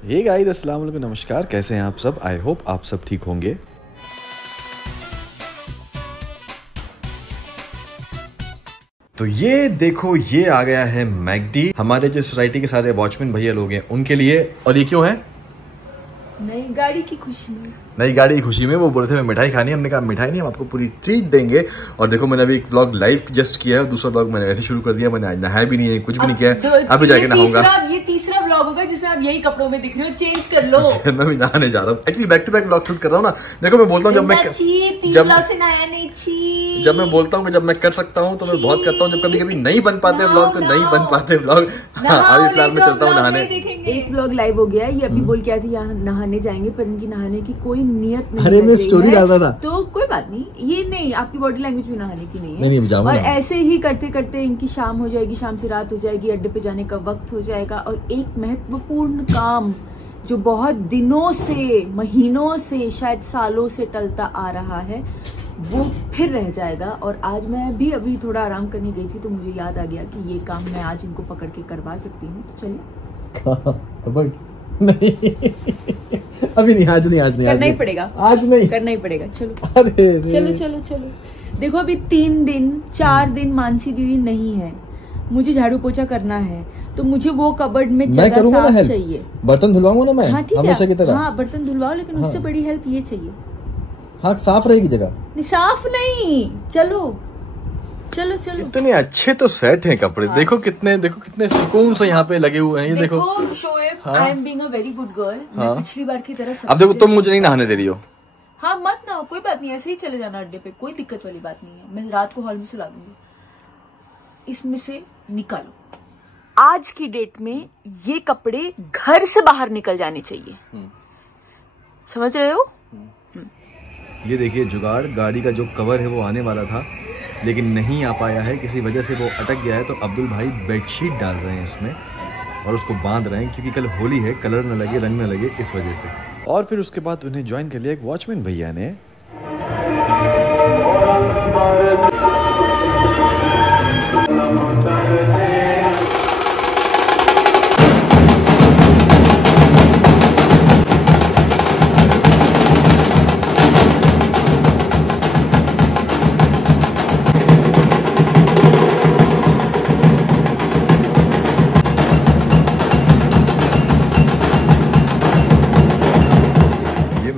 Hey guys, अस्सलाम वालेकुम, नमस्कार। कैसे हैं आप सब? आई होप आप सब ठीक होंगे। तो ये देखो, ये आ गया है मैकडी। हमारे जो सोसाइटी के सारे वॉचमैन भैया लोग हैं उनके लिए। और ये क्यों है? नई गाड़ी की खुशी में। नई गाड़ी की खुशी में। वो बोले थे मिठाई खानी है, हमने कहा मिठाई नहीं, हम आपको पूरी ट्रीट देंगे। और देखो, मैंने अभी एक व्लॉग लाइव जस्ट किया है, दूसरा व्लॉग मैंने ऐसे शुरू कर दिया। मैंने नहाया भी नहीं है, कुछ भी नहीं किया है, अभी जाके नहाऊंगा। ये तीसरा व्लॉग होगा जिसमें आप यही कपड़ों में दिख रहे हो, चेंज कर लो। मैं भी नहाने जा रहा हूँ। Actually back to back vlog shoot कर रहा हूँ ना। देखो, मैं बोलता हूँ जब मैं बोलता हूँ कि जब मैं कर सकता हूँ तो मैं बहुत करता हूँ। जब कभी कभी नहीं बन पाते व्लॉग तो नहीं बन पाते व्लॉग। अभी फिलहाल मैं चलता हूँ नहाने। एक व्लॉग लाइव हो गया, ये अभी बोल के आई थी यहाँ नहाने जाएंगे, पर इनकी नहाने की कोई नियत नहीं। अरे मैं स्टोरी डाल रहा था, तो कोई बात नहीं, ये नहीं, आपकी बॉडी लैंग्वेज भी नहाने की नहीं है। नहीं, और ऐसे ही करते करते इनकी शाम हो जाएगी, शाम से रात हो जाएगी, अड्डे पे जाने का वक्त हो जाएगा। और एक महत्वपूर्ण काम जो बहुत दिनों से, महीनों से, शायद सालों से टलता आ रहा है, वो फिर रह जाएगा। और आज मैं भी अभी थोड़ा आराम करने गई थी तो मुझे याद आ गया कि ये काम मैं आज इनको पकड़ के करवा सकती हूँ। चलिए। नहीं अभी नहीं, आज नहीं करना ही पड़ेगा, आज नहीं करना ही पड़ेगा। चलो अरे चलो। देखो, अभी 3 दिन 4 दिन मानसी दीदी नहीं है, मुझे झाड़ू पोछा करना है, तो मुझे वो कबर्ड में जगह साफ चाहिए। बर्तन धुलवाऊंगा ना मैं। हाँ ठीक है, हाँ बर्तन धुलवाओ, लेकिन उससे बड़ी हेल्प ये चाहिए। हाँ, साफ रहेगी जगह। नहीं, साफ नहीं। चलो। कितने अच्छे तो सेट हैं कपड़े। हाँ। देखो कितने सुकून से यहाँ पे लगे हुए हैं। ये देखो Shoaib, I am being a very good girl. मैं पिछली बार की तरह। अब देखो, तुम मुझे नहीं नहाने दे रही हो। हाँ मत ना, कोई बात नहीं, ऐसे ही चले जाना अड्डे पे, कोई दिक्कत वाली बात नहीं है। मैं रात को हॉल में सुला दूंगी। इसमें से निकालो। आज की डेट में ये कपड़े घर से बाहर निकल जाने चाहिए, समझ रहे हो? ये देखिए जुगाड़, गाड़ी का जो कवर है वो आने वाला था लेकिन नहीं आ पाया है, किसी वजह से वो अटक गया है। तो अब्दुल भाई बेडशीट डाल रहे हैं इसमें और उसको बांध रहे हैं, क्योंकि कल होली है, कलर न लगे, रंग न लगे, इस वजह से। और फिर उसके बाद उन्हें ज्वाइन कर लिया एक वॉचमैन भैया ने।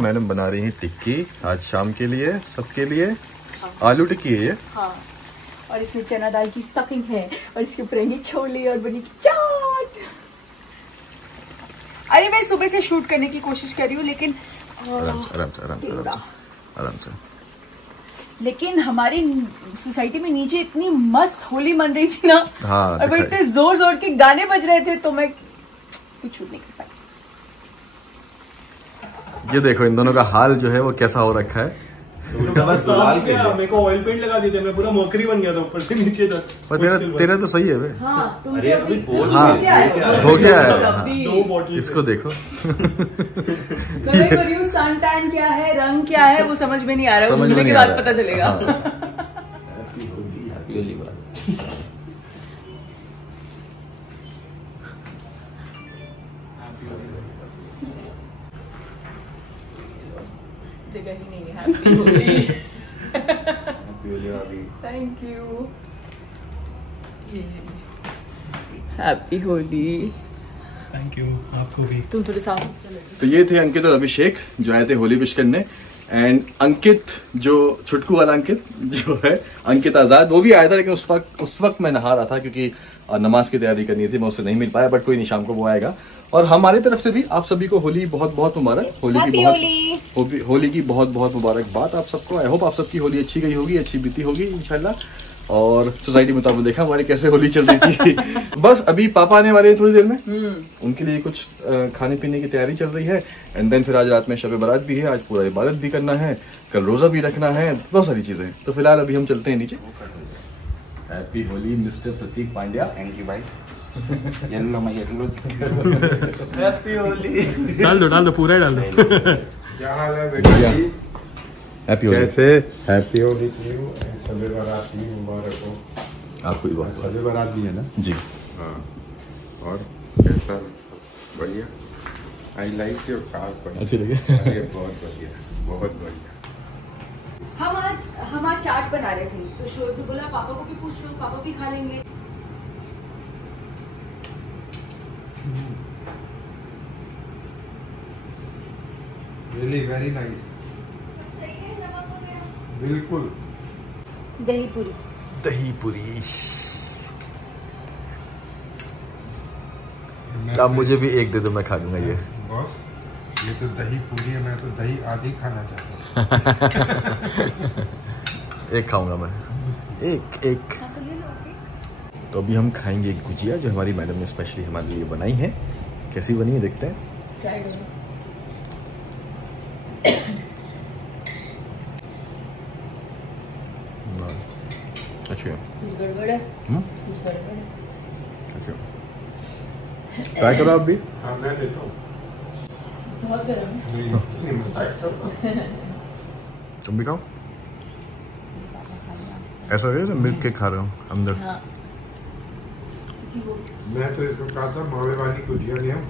मैडम बना रही है टिक्की आज शाम के लिए, सबके लिए। हाँ। आलू टिक्की है ये। हाँ। और इसमें चना दाल की स्टफिंग है, और इसके ऊपर रहेंगी छोले और बनी की चाट। अरे मैं सुबह से शूट करने की कोशिश कर रही हूँ, लेकिन आराम से। लेकिन हमारी सोसाइटी में नीचे इतनी मस्त होली मन रही थी ना। हाँ, और वो इतने जोर के गाने बज रहे थे, तो मैं कुछ शूट नहीं कर पाई। ये देखो इन दोनों का हाल जो है वो कैसा हो रखा है। मेरे को ऑयल पेंट लगा देते, मैं पूरा मोकरी बन गया था ऊपर से नीचे तक। पर तेरा तो सही है बे। हाँ, धो क्या है? 2 बॉटल। इसको देखो। सन टैन क्या है, रंग क्या है, वो समझ में नहीं आ रहा है, घूमने के बाद पता चलेगा। जगह ही नहीं है। हैप्पी होली। हैप्पी होली भाभी। Thank you. Happy Holi. Thank you, आपको भी। तुम थोड़े साफ सुथरे लगे। तो ये थे अंकित और अभिषेक जो आए थे होली विश करने। एंड अंकित, जो छुटकू वाला अंकित जो है, अंकित आजाद, वो भी आया था, लेकिन उस वक्त मैं नहा रहा था क्योंकि नमाज की तैयारी करनी थी, मैं उससे नहीं मिल पाया। बट कोई नहीं, शाम को वो आएगा। और हमारी तरफ से भी आप सभी को होली बहुत बहुत मुबारक। होली की बहुत बहुत मुबारकबाद आप सबको। आई होप आप सबकी होली अच्छी गई होगी, अच्छी बीती होगी इंशाल्लाह। और सोसाइटी में तो आपने देखा हमारी कैसे होली चल रही थी। बस अभी पापा आने वाले हैं थोड़ी देर में, उनके लिए कुछ खाने पीने की तैयारी चल रही है। एंड देन फिर आज रात में शब बारात भी है, आज पूरा इबादत भी करना है, कल रोजा भी रखना है, बहुत सारी चीजें हैं। तो फिलहाल अभी हम चलते हैं नीचे। Happy Holi mister Prateek Pandya. Thank you भाई। येलो हैप्पी होली। डाल दो पूरा ही डाल दो। क्या हाल है बेटा जी? हैप्पी होली। कैसे? Happy Holi to you. Shab Barat भी मुबारक हो आपको भी। बहुत शब बारात भी है ना जी। हाँ। और कैसा? बढ़िया। I like your car. अच्छी लगी? अरे बहुत बढ़िया, बहुत बढ़िया। हम आज चाट बना रहे थे तो शोएब ने बोला पापा को भी पूछ लो, पापा भी खा लेंगे। Really very nice. बिल्कुल। दही पूरी। दही पूरी। अब मुझे भी एक दे दो, मैं खा लूंगा ये। बॉस ये तो दही पूरी है, मैं तो दही आधी खाना चाहता हूँ। एक खाऊंगा मैं, एक। तो अभी हम खाएंगे एक गुजिया जो हमारी मैडम ने स्पेशली हमारे लिए बनाई है। कैसी बनी है देखते हैं। अच्छा ट्राई करो आप भी। हाँ मैं लेता हूँ। बहुत गर्म है। नहीं मैं ट्राई करता हूँ। तुम भी खाओ। ऐसा लगे तो मिल्क केक खा रहे हो अंदर। हाँ। मैं तो इसको कहा था मावे वाली गुजिया ले आऊं,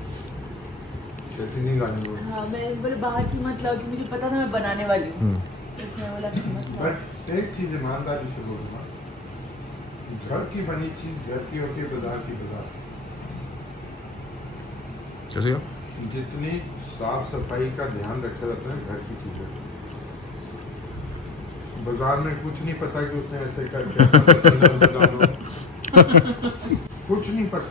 कहती नहीं लानी वो। हाँ मैं बोले बाहर की मत लाओ, मुझे पता था मैं बनाने वाली हूँ। इसमें बोला कि मत लाओ। बट एक चीज ईमानदारी से बोलूँगा, घर की बनी चीज घर की होती है, बाजार की बाजार। कैसे हो? जितनी साफ सफाई का ध्यान रखा जाता है घर की चीजों को, बाजार में कुछ नहीं पता कि उसने ऐसे करके कुछ नहीं पता।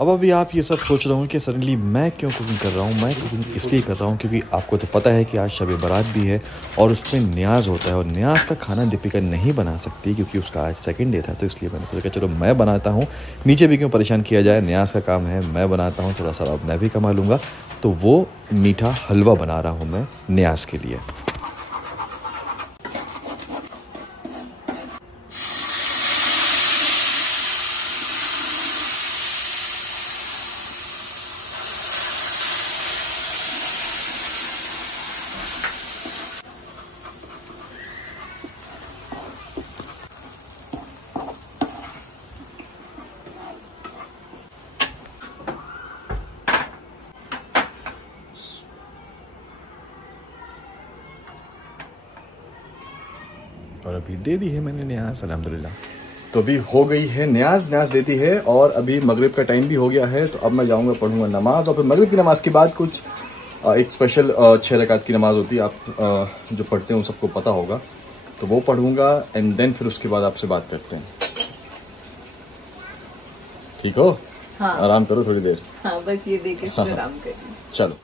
अब अभी आप ये सब सोच रहे हो कि सडनली मैं क्यों कुकिंग कर रहा हूँ। मैं कुकिंग इसलिए कर रहा हूँ क्योंकि आपको तो पता है कि आज शब बारात भी है और उसमें न्याज होता है, और न्याज का खाना दीपिका नहीं बना सकती क्योंकि उसका आज सेकंड डे था। तो इसलिए मैंने सोचा चलो मैं बनाता हूँ, नीचे भी क्यों परेशान किया जाए, न्याज का काम है, मैं बनाता हूँ, थोड़ा सा अब मैं भी कमा लूँगा। तो वो मीठा हलवा बना रहा हूँ मैं न्याज के लिए। और अभी दे दी है मैंने न्याज, अल्हम्दुलिल्लाह। तो अभी हो गई है न्याज देती है, और अभी मगरिब का टाइम भी हो गया है। तो अब मैं जाऊंगा पढ़ूंगा नमाज, और फिर मगरिब की नमाज के बाद कुछ एक स्पेशल 6 रकात की नमाज होती है, आप जो पढ़ते हैं सबको पता होगा, तो वो पढ़ूंगा। एंड देन फिर उसके बाद आपसे बात करते हैं। ठीक हो? हाँ। आराम करो थोड़ी देर। हाँ बस ये देखे फिर आराम करिए। चलो।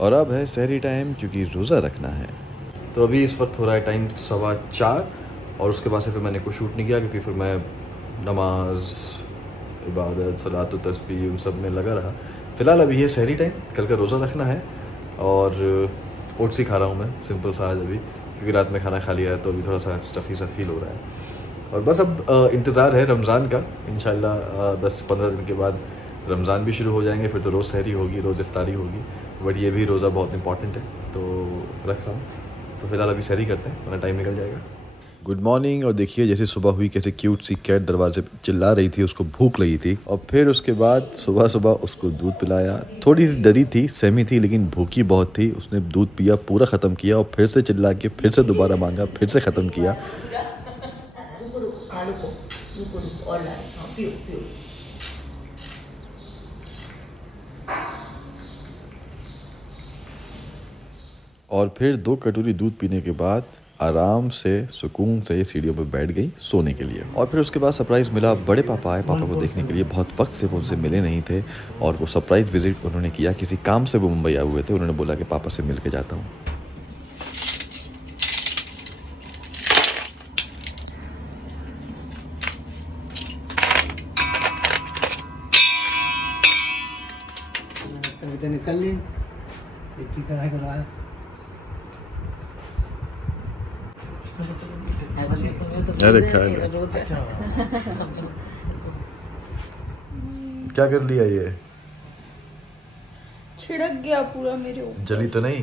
और अब है सहरी टाइम क्योंकि रोज़ा रखना है। तो अभी इस वक्त हो रहा है टाइम 4:15, और उसके बाद से फिर मैंने कोई शूट नहीं किया क्योंकि फिर मैं नमाज, इबादत, सलात, तस्बीह उन सब में लगा रहा। फ़िलहाल अभी ये सहरी टाइम, कल का रोज़ा रखना है, और ओट्स ही खा रहा हूँ मैं सिंपल सा आज अभी, क्योंकि रात में खाना खा लिया है तो अभी थोड़ा सा स्टफ़ी सा फील हो रहा है। और बस अब इंतज़ार है रमज़ान का। इंशाल्लाह 10-15 दिन के बाद रमज़ान भी शुरू हो जाएंगे, फिर तो रोज़ सहरी होगी, रोज़ इफ्तारी होगी। बट ये भी रोज़ा बहुत इंपॉर्टेंट है तो रख रहा हूँ। तो फिलहाल अभी सहरी करते हैं वरना टाइम निकल जाएगा। Good morning. और देखिए जैसे सुबह हुई कैसे क्यूट सी कैट दरवाजे पे चिल्ला रही थी, उसको भूख लगी थी, और फिर उसके बाद सुबह सुबह उसको दूध पिलाया। थोड़ी सी डरी थी, सहमी थी, लेकिन भूखी बहुत थी। उसने दूध पिया, पूरा ख़त्म किया, और फिर से चिल्ला के फिर से दोबारा मांगा, फिर से ख़त्म किया। और फिर 2 कटोरी दूध पीने के बाद आराम से सुकून से सीढ़ियों पर बैठ गई सोने के लिए। और फिर उसके बाद सरप्राइज़ मिला, बड़े पापा आए पापा को देखने के लिए। बहुत वक्त से वो उनसे मिले नहीं थे, और वो सरप्राइज़ विजिट उन्होंने किया। किसी काम से वो मुंबई आए हुए थे, उन्होंने बोला कि पापा से मिल के जाता हूँ। निकल ली इतनी कराई करवाया। अरे क्या कर लिया ये? छिड़क गया पूरा मेरे ऊपर। जली तो नहीं?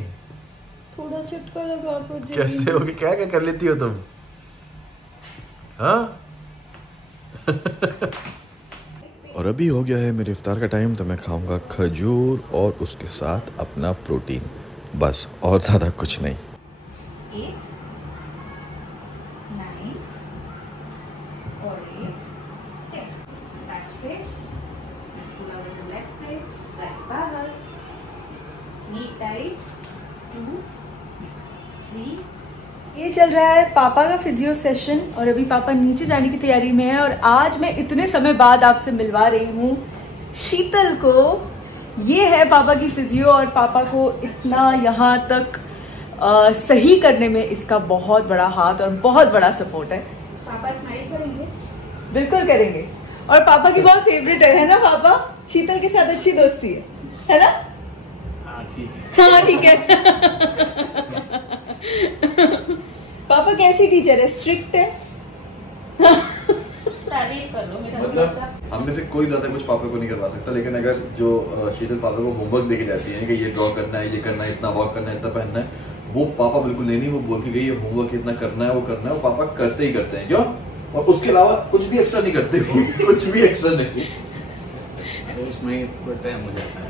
थोड़ा झटका लगा पर जली। कैसे होगी? क्या क्या कर लेती हो तुम? हाँ? और अभी हो गया है मेरे इफ्तार का टाइम, तो मैं खाऊंगा खजूर और उसके साथ अपना प्रोटीन, बस और ज़्यादा कुछ नहीं। 8, 9 और 8, 10. Back straight. Pull out as a left straight. Right back. Knee tight. 2, 3. ये चल रहा है पापा का फिजियो सेशन और अभी पापा नीचे जाने की तैयारी में है। और आज मैं इतने समय बाद आपसे मिलवा रही हूँ शीतल को। ये है पापा की फिजियो और पापा को इतना यहाँ तक सही करने में इसका बहुत बड़ा हाथ और बहुत बड़ा सपोर्ट है। पापा स्माइल करेंगे? बिल्कुल करेंगे। और पापा की बहुत फेवरेट है ना पापा? शीतल के साथ अच्छी दोस्ती है ना? हाँ ठीक है। पापा कैसी टीचर है? स्ट्रिक्ट है? तारीफ कर लो मेरा। मतलब हम में से कोई ज्यादा कुछ पापा को नहीं करवा सकता, लेकिन अगर जो शीतल पापा को होमवर्क देके जाती है कि ये ड्रॉ करना है, ये करना है, इतना वॉक करना है, इतना पहनना है, वो पापा बिल्कुल नहीं, वो बोल के गई ये होमवर्क इतना करना है, वो करना है, वो पापा करते ही करते हैं। क्यों? और उसके अलावा कुछ भी एक्स्ट्रा नहीं करते, कुछ भी एक्स्ट्रा नहीं। उसमें थोड़ा टाइम हो जाता है।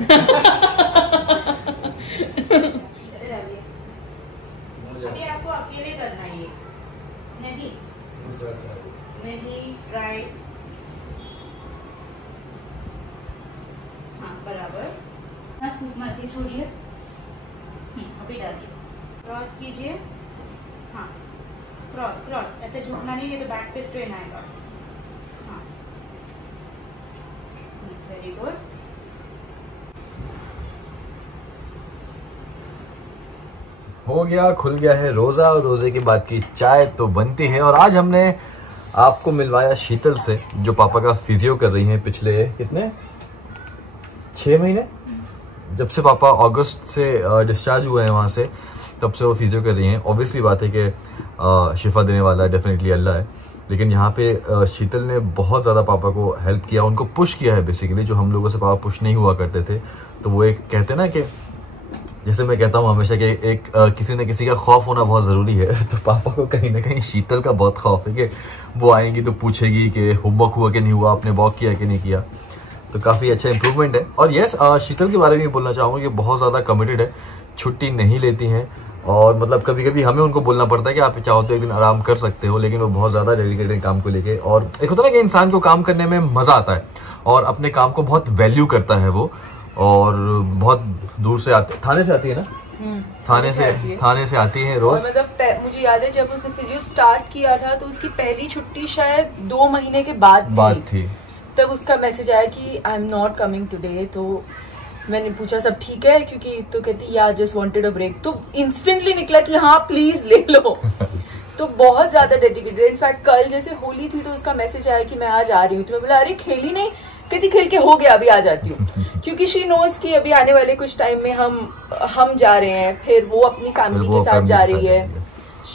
अभी आपको अकेले करना है ये, नहीं राइट, हाँ बराबर। हाँ स्कूप मार के छोड़िए, अभी डालिए, क्रॉस कीजिए, हाँ क्रॉस क्रॉस, ऐसे झुकना नहीं, ये तो बैक पे स्ट्रेन आएगा। हाँ वेरी गुड। हो गया, खुल गया है रोजा, और रोजे के बाद की चाय तो बनती है। और आज हमने आपको मिलवाया शीतल से, जो पापा का फिजियो कर रही हैं पिछले कितने 6 महीने, जब से पापा अगस्त से डिस्चार्ज हुए हैं वहां से, तब से वो फिजियो कर रही हैं। ऑब्वियसली बात है कि शिफा देने वाला है डेफिनेटली अल्लाह है, लेकिन यहाँ पे शीतल ने बहुत ज़्यादा पापा को हेल्प किया, उनको पुश किया है बेसिकली, जो हम लोगों से पापा पुश नहीं हुआ करते थे। तो वो एक कहते हैं ना कि जैसे मैं कहता हूँ हमेशा कि एक किसी न किसी का खौफ होना बहुत ज़रूरी है, तो पापा को कहीं ना कहीं शीतल का बहुत खौफ है कि वो आएंगी तो पूछेगी कि होमवर्क हुआ कि नहीं हुआ, आपने वॉक किया कि नहीं किया। तो काफ़ी अच्छा इंप्रूवमेंट है। और यस, शीतल के बारे में बोलना चाहूँगा कि बहुत ज़्यादा कमिटेड है, छुट्टी नहीं लेती हैं, और मतलब कभी कभी हमें उनको बोलना पड़ता है कि आप चाहो तो एक दिन आराम कर सकते हो, लेकिन वो बहुत ज़्यादा डेडिकेटेड है काम को लेके। और एक होता है कि इंसान को काम करने में मज़ा आता है और अपने काम को बहुत वैल्यू करता है वो, और बहुत दूर से आते, थाने से आती है ना, थाने से आती है रोज। मतलब मुझे याद है जब उसने फिजियो स्टार्ट किया था तो उसकी पहली छुट्टी शायद 2 महीने के बाद थी। तब उसका मैसेज आया कि I am not coming today. तो मैंने पूछा सब ठीक है, क्योंकि तो कहती या जस्ट वांटेड अ ब्रेक। तो इंस्टेंटली निकला कि हाँ प्लीज ले लो। तो बहुत ज्यादा डेडिकेटेड। इनफैक्ट कल जैसे होली थी तो उसका मैसेज आया कि मैं आज आ रही हूँ। तो मैं बोला अरे खेली नहीं? कहती खेल के हो गया, अभी आ जाती हूँ। क्योंकि शी नोज कि अभी आने वाले कुछ टाइम में हम जा रहे हैं, फिर वो अपनी फैमिली के साथ जा रही है,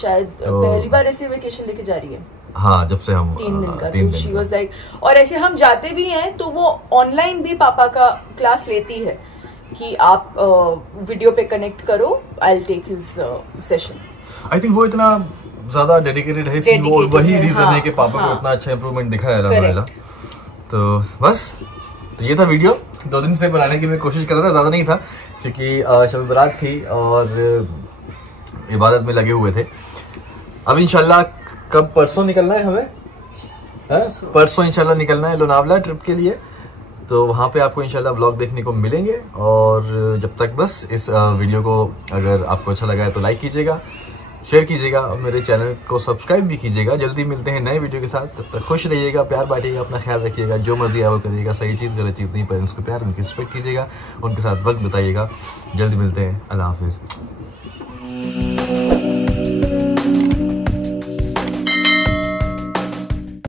शायद पहली बार ऐसे वेकेशन लेके जा रही है। हाँ, जब से हम 3 दिन का। तो शी वाज लाइक, और ऐसे हम जाते भी हैं तो वो ऑनलाइन भी पापा का क्लास लेती है कि आप वीडियो पे कनेक्ट करो, I will take his session. I think वो इतना ज्यादा डेडिकेटेड है, वही रीजन है कि पापा को इतना अच्छा इंप्रूवमेंट दिखा है अल्हम्दुलिल्लाह। तो बस, तो ये था वीडियो। 2 दिन से बनाने की मैं कोशिश कर रहा था, ज्यादा नहीं था, क्योंकि शब बारात थी और इबादत में लगे हुए थे। अब इंशाल्लाह कब, परसों निकलना है हमें, परसों इंशाल्लाह निकलना है लोनावला ट्रिप के लिए। तो वहां पे आपको इंशाल्लाह व्लॉग देखने को मिलेंगे। और जब तक बस इस वीडियो को अगर आपको अच्छा लगा है तो लाइक कीजिएगा, शेयर कीजिएगा, मेरे चैनल को सब्सक्राइब भी कीजिएगा। जल्दी मिलते हैं नए वीडियो के साथ, तब तक खुश रहिएगा, प्यार बांटिएगा, अपना ख्याल रखिएगा, जो मर्जी है वो करिएगा, सही चीज़ गलत चीज़ नहीं, पेरेंट्स को प्यार, उनकी रिस्पेक्ट कीजिएगा, उनके साथ वक्त बिताइएगा। जल्दी मिलते हैं, अल्लाह हाफिज़।